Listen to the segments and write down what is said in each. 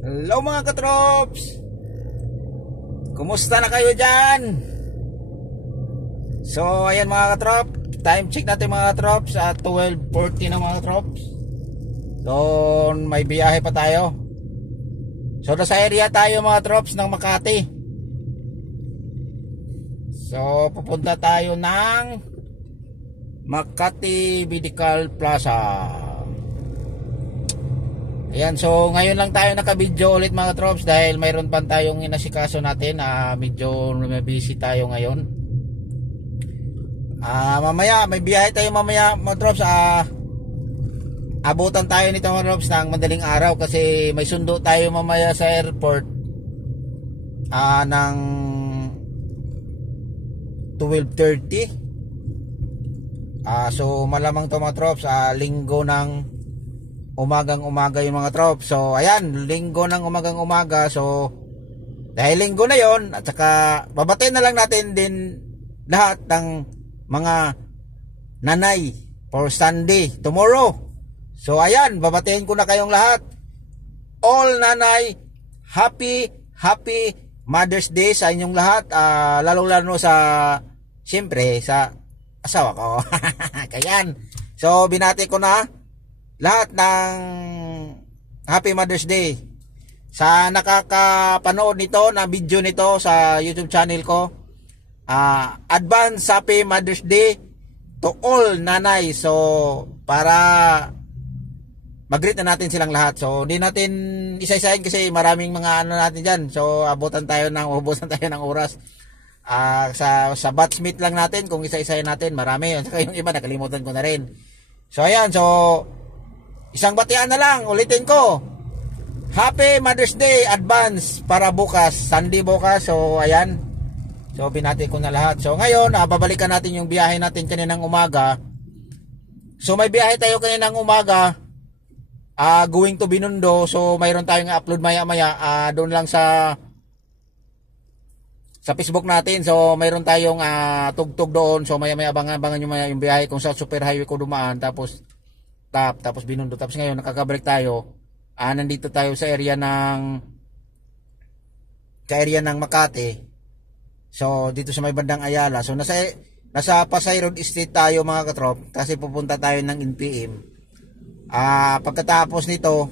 Hello mga katrops! Kumusta na kayo dyan? So ayan mga katrop, time check natin mga katrops at 12:40 na mga katrops. Doon may biyahe pa tayo. So nasa area tayo mga katrops ng Makati. So pupunta tayo ng Makati Medical Plaza. Ayan, so ngayon lang tayo naka-video ulit mga troops dahil mayroon pa tayong inasikaso natin. Medyo busy tayo ngayon. Mamaya, may biyahe tayo mamaya mga troops. Abutan tayo nito mga troops ng madaling araw kasi may sundo tayo mamaya sa airport ng 12:30. So malamang to mga troops, linggo ng umagang-umaga yung mga trop. So ayan, linggo ng umagang-umaga. So dahil linggo na yon, at saka babatiin na lang natin din lahat ng mga nanay for Sunday tomorrow. So ayan, babatiin ko na kayong lahat. All nanay, happy Mother's Day sa inyong lahat. Lalong-lalo sa, siyempre, sa asawa ko. Kayan. So binati ko na lahat ng Happy Mother's Day. Sa nakakapanood nito na video nito sa YouTube channel ko, advance Happy Mother's Day to all nanay. So para mag-greet na natin silang lahat. So hindi natin isa-isahin kasi maraming mga ano natin dyan. So ubusan tayo ng oras. Sa batchmate lang natin, kung isa-isahin natin marami. Saka yung iba nakalimutan ko na rin. So ayan, so isang batian na lang, ulitin ko. Happy Mother's Day advance para bukas, Sunday bukas. So ayan. So binati ko na lahat. So ngayon, babalikan natin yung biyahe natin kaninang umaga. So may biyahe tayo kaninang umaga, going to Binondo. So mayroon tayong upload maya-maya doon lang sa Facebook natin. So mayroon tayong tugtog doon. So maya-maya abangan nyo maya yung biyahe kung sa super highway ko dumaan. Tapos Binondo. Tapos ngayon nakakabalik tayo. Nandito tayo sa area ng Makati. So dito sa may bandang Ayala. So nasa Pasay Road Street tayo mga katrop kasi pupunta tayo ng NPM. Pagkatapos nito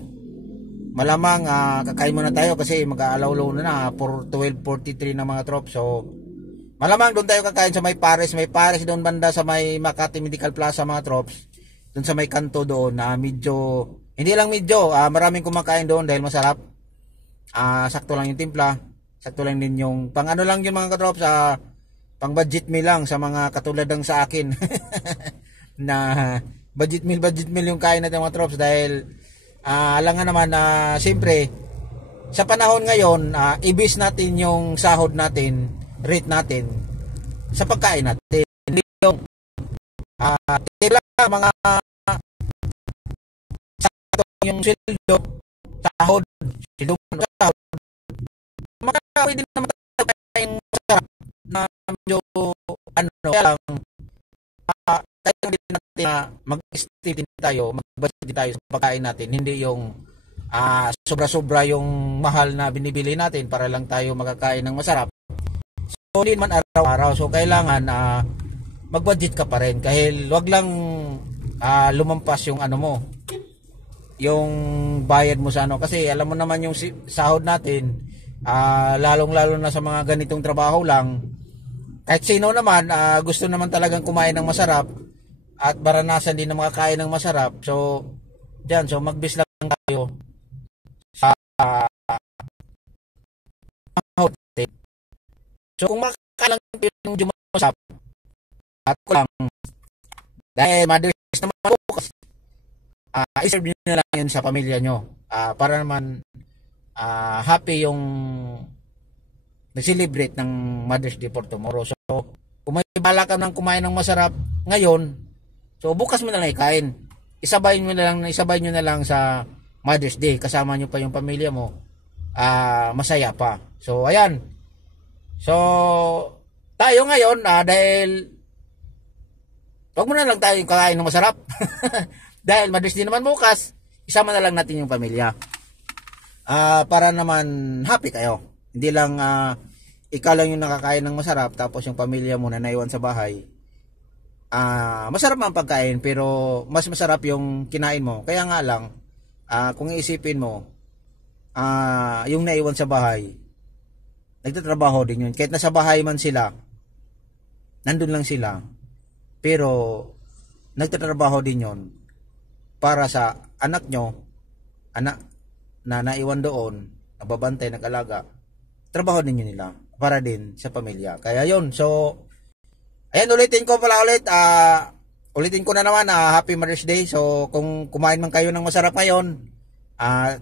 malamang kakain muna tayo kasi mag-aalaw-law na for 12:43 na mga trop. So malamang doon tayo kakain sa may Paris doon banda sa may Makati Medical Plaza mga trops. Doon sa may kanto doon hindi lang medyo, maraming kumakain doon dahil masarap. Sakto lang yung timpla, sakto lang din yung pang ano lang yung mga katrops, pang budget meal lang sa mga katulad ng sa akin. Na budget meal yung kain natin mga trops dahil alam nga naman na siyempre sa panahon ngayon, ibis natin yung sahod natin, rate natin sa pagkain natin. Hindi yung tila mga yung sildo, sahod, pwede naman tayong masarap na medyo kaya lang din natin mag-stay din tayo, mag-budget din tayo sa pagkain natin, hindi yung sobra-sobra yung mahal na binibili natin para lang tayo makakain ng masarap. So hindi naman araw-araw, so kailangan mag-budget ka pa rin kahit wag lang lumampas yung ano mo, yung bayad mo sa ano, kasi alam mo naman yung sahod natin, lalong-lalo na sa mga ganitong trabaho lang, kahit sino naman gusto naman talagang kumain ng masarap at maranasan din ng mga kain ng masarap. So diyan, so magbis lang tayo sa hotel. So kung makakalang yung masarap at ko lang dahil Mother's naman bukas, iserve nyo na lang yun sa pamilya nyo, para naman happy yung nag-celebrate ng Mother's Day for tomorrow. So kung may bala ka ng kumain ng masarap ngayon, so bukas mo na lang ikain, isabay nyo na lang sa Mother's Day, kasama nyo pa yung pamilya mo, masaya pa. So ayan, so tayo ngayon dahil wag mo na lang tayo kakain ng masarap dahil Mother's Day naman bukas, isama na lang natin yung pamilya. para naman happy kayo. Hindi lang ikaw lang yung nakakain ng masarap tapos yung pamilya mo na naiwan sa bahay. Masarap man pagkain pero mas masarap yung kinain mo. Kaya nga lang kung iisipin mo yung naiwan sa bahay, nagtatrabaho din yun. Kahit nasa bahay man sila, nandun lang sila. Pero nagtatrabaho din yun para sa anak nyo, anak na naiwan doon, nagbabantay, nag-alaga. Trabaho din yun nila para din sa pamilya. Kaya yun, so ayan, ulitin ko pala ulit. Ulitin ko na naman, Happy Mother's Day. So kung kumain man kayo ng masarap ngayon,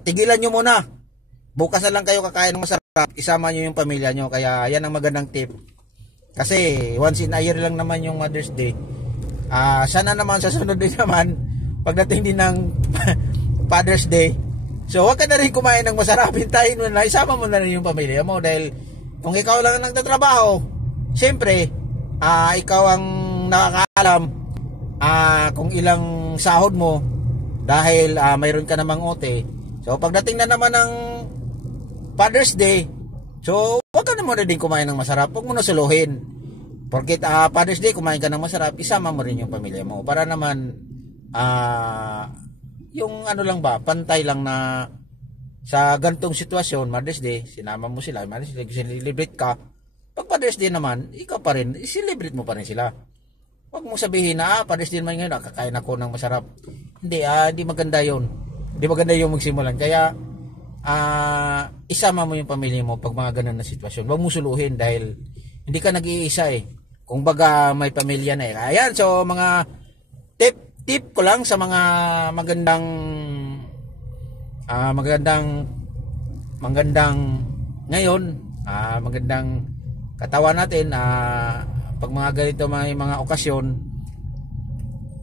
tigilan nyo muna. Bukas na lang kayo kakain ng masarap, isama nyo yung pamilya nyo. Kaya yan ang magandang tip. Kasi once in a year lang naman yung Mother's Day. Sana naman sa sunod din naman, pagdating din ng Father's Day, so wag ka na rin kumain ng masarap. Hintayin mo na, isama mo na rin yung pamilya mo. Dahil kung ikaw lang ang nagtatrabaho, siyempre, ikaw ang nakakaalam kung ilang sahod mo dahil mayroon ka namang OT. So pagdating na naman ng Father's Day, so wag ka na muna din kumain ng masarap. Huwag mo na suluhin. Porkit Father's Day kumain ka ng masarap, isama mo rin yung pamilya mo para naman yung ano lang ba, pantay lang na sa gantong sitwasyon. Mother's Day, sinama mo sila, Mother's Day, celebrate ka. Pag Father's Day naman, ikaw pa rin, celebrate mo pa rin sila. Huwag mong sabihin na, Father's Day naman ngayon, kakain ako ng masarap. Hindi, hindi maganda yun. Hindi maganda yung magsimulan. Kaya, isama mo yung pamilya mo pag mga ganun na sitwasyon. Huwag mo suluhin dahil hindi ka nag-iisa eh. Kung baga may pamilya na eh. Ayan, so mga tip ko lang sa mga magandang ngayon, magandang katawan natin, pag mga ganito may mga okasyon,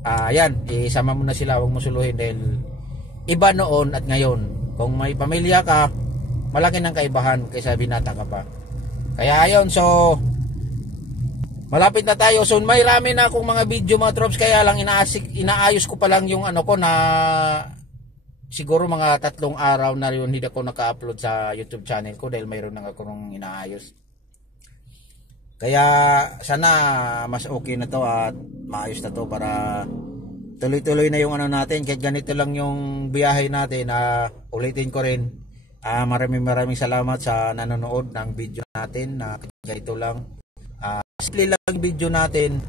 ayan, isama mo na sila, huwag mo suluhin dahil iba noon at ngayon. Kung may pamilya ka, malaki ng kaibahan kaysa binata ka pa. Kaya ayun, so malapit na tayo. So may rami na akong mga video mga trops, kaya lang inaayos ko pa lang yung ano ko na siguro mga 3 araw na yun hindi ako naka-upload sa YouTube channel ko dahil mayroon na ako nung inaayos. Kaya sana mas okay na to at maayos na to para tuloy-tuloy na yung ano natin. Kahit ganito lang yung biyahe natin, ulitin ko rin, maraming salamat sa nanonood ng video natin na ganito lang. Simple lang yung video natin.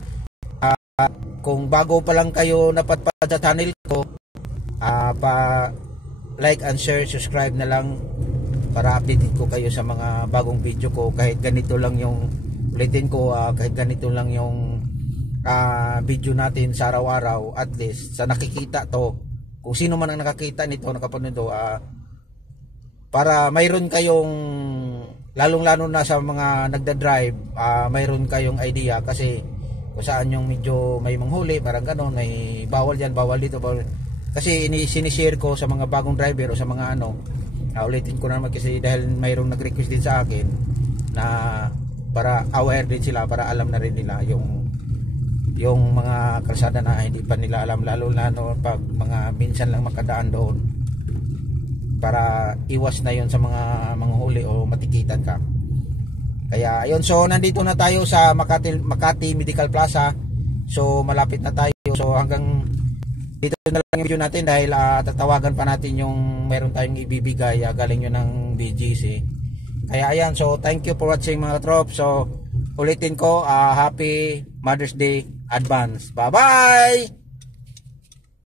Kung bago pa lang kayo napadpad sa channel ko, pa like and share, subscribe na lang para updated ko kayo sa mga bagong video ko. Kahit ganito lang yung ulitin ko, kahit ganito lang yung video natin sa araw-araw, at least sa nakikita to, kung sino man ang nakakita nito, nakapanood to, para mayroon kayong, lalong-lalo na sa mga nagda-drive, mayroon kayong idea kasi kung saan yung medyo may manghuli, parang gano'n, may bawal dyan, bawal dito, bawal. Kasi sinishare ko sa mga bagong driver o sa mga ano, ulitin ko naman kasi dahil mayroong nag-request din sa akin na para aware din sila, para alam na rin nila yung mga kalsada na hindi pa nila alam, lalo pag mga minsan lang makadaan doon, para iwas na yon sa mga manghuli o matikitan ka. Kaya ayun, so nandito na tayo sa Makati Medical Plaza. So malapit na tayo. So hanggang dito na lang yung video natin dahil tatawagan pa natin yung meron tayong ibibigay galing yun ng BGC. Kaya ayan, so thank you for watching mga trops. So ulitin ko, Happy Mother's Day advance. Bye bye.